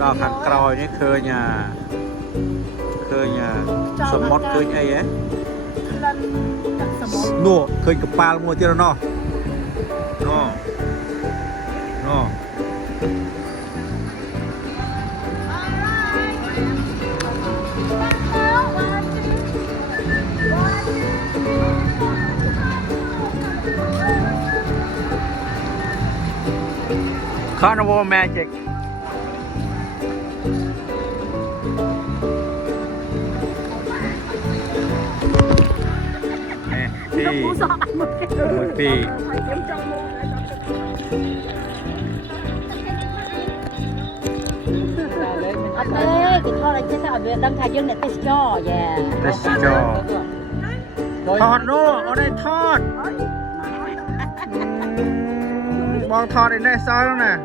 đo khăn còi đấy khơi nhà sầm mót khơi ấy ấy nô khơi cặp pal mua chưa nó nó Carnival Magic. Nè, một pì. cái kho này sẽ ở đâm thái dương này test cho Test cho. Thọt nô, ở đây thọt. Bong thọt đến đây sao đâu nè.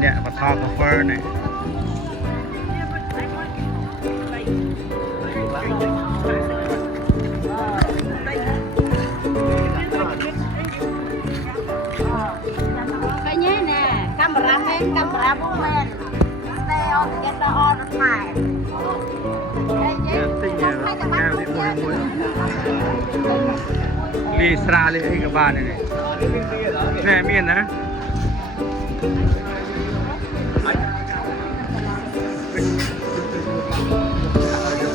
Nè và photographer này. cái nhé nè camera woman stay on together all the time Đi xa lên cái bàn này nè miền nè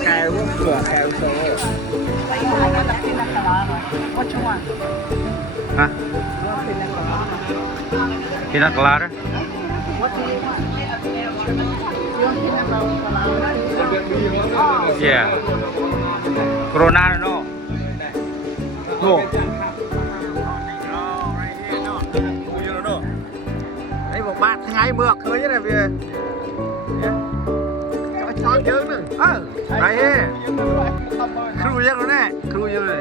kèo cửa kèo số hả pina colada yeah corona no đây một bạn ngay mưa khơi thế này về cho dữ nữa đây kêu dữ nữa nè kêu dữ này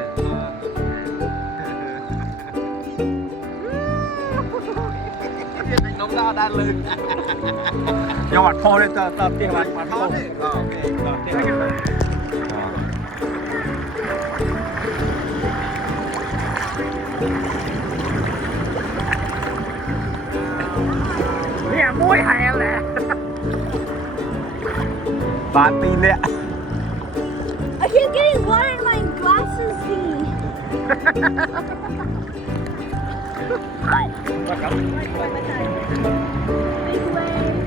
nông lao đan lưng do mặt phô lên tập tiền mặt phô nè mũi hay lẹ bạn tin lẹ I can't get any water in my glasses thingy.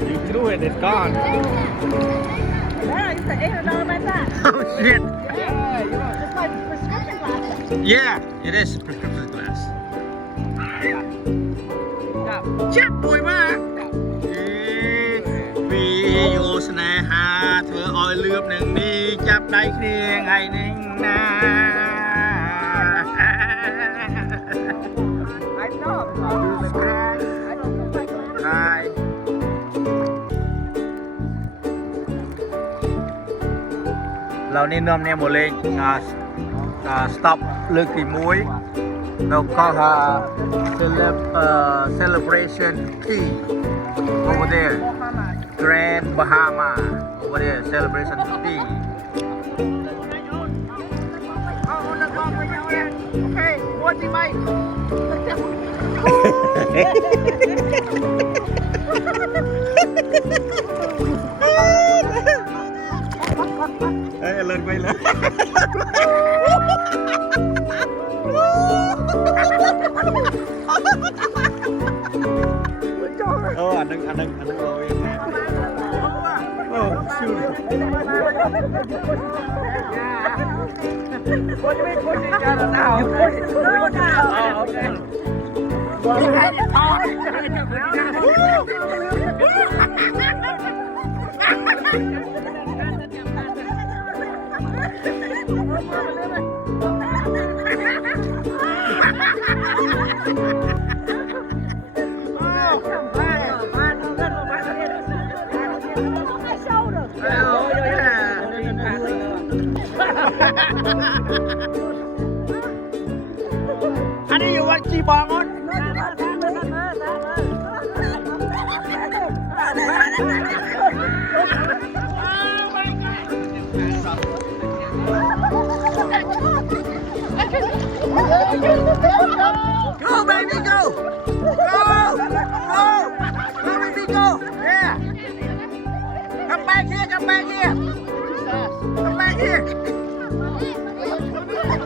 You threw it, it's gone. yeah you say $800 like that Oh shit. yeah you know just like prescription glasses Yeah, it is prescription glass. Chết bụi mà. Vì vô sne ha thưa oi lướp nâng đi chắp đáy kia ngày ninh na. I know I don't like Hai.เรานี่นอมเนี่ยหมดเลยstop เลือกกี่มุ้ยแล้วก็celebration tea over there Grand Bahama over there celebration tea okay what do you make Ê, lên quay lên anh đang ngồi what do you mean pushing each other now no now okay you had it on anh đi vô anh chi bò ngon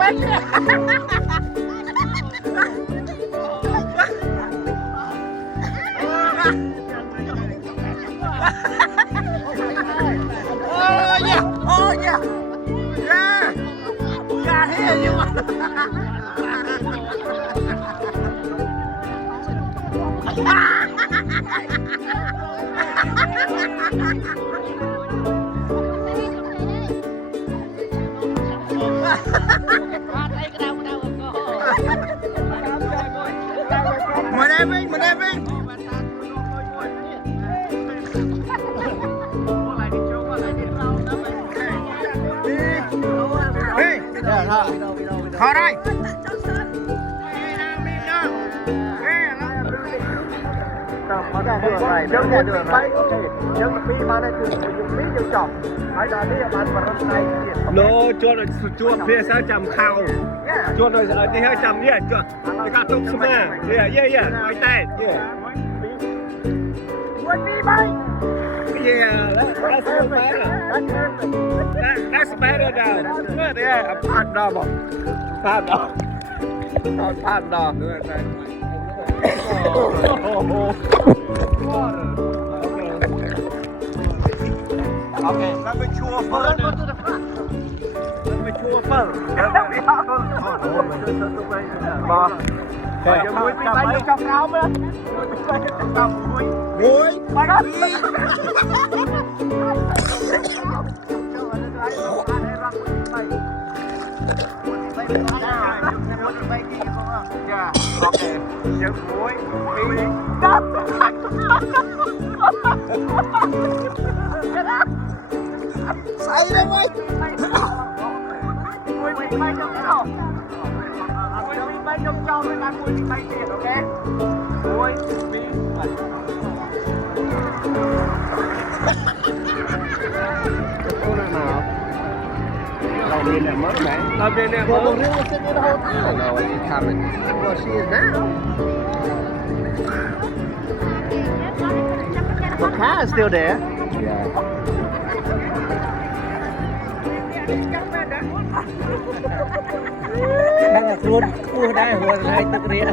Oh yeah, oh yeah, yeah, yeah, here you are. Mời em đi, mời em đi. Đi, thôi đây. Chấm nhà đường này, chấm bí mà này từ bí chấm chọc, ai đã đi bán vào trong này. nó chua phía sau chầm khao chua nó đi hơi chầm nhỉ chua cái cà túc xưa yeah ai tay Quân đi bay. that's better than yeah pan đo bọc pan đo Okay, let me chew a phone. Let me chew a phone. Giờ muối bị bay trong áo nữa. Muối. Bay đó. Yeah. Okay. Giờ muối bị cắt. Say đấy ơi. Muối bị bay trong áo. Muối bị bay trong áo với muối bị bay tiền, ok? Muối bị bay. I've been there Well, the real estate in the whole town. no it's coming Well, she is now. The car is still there. yeah đang là luôn cua đây hồi này tự rỉa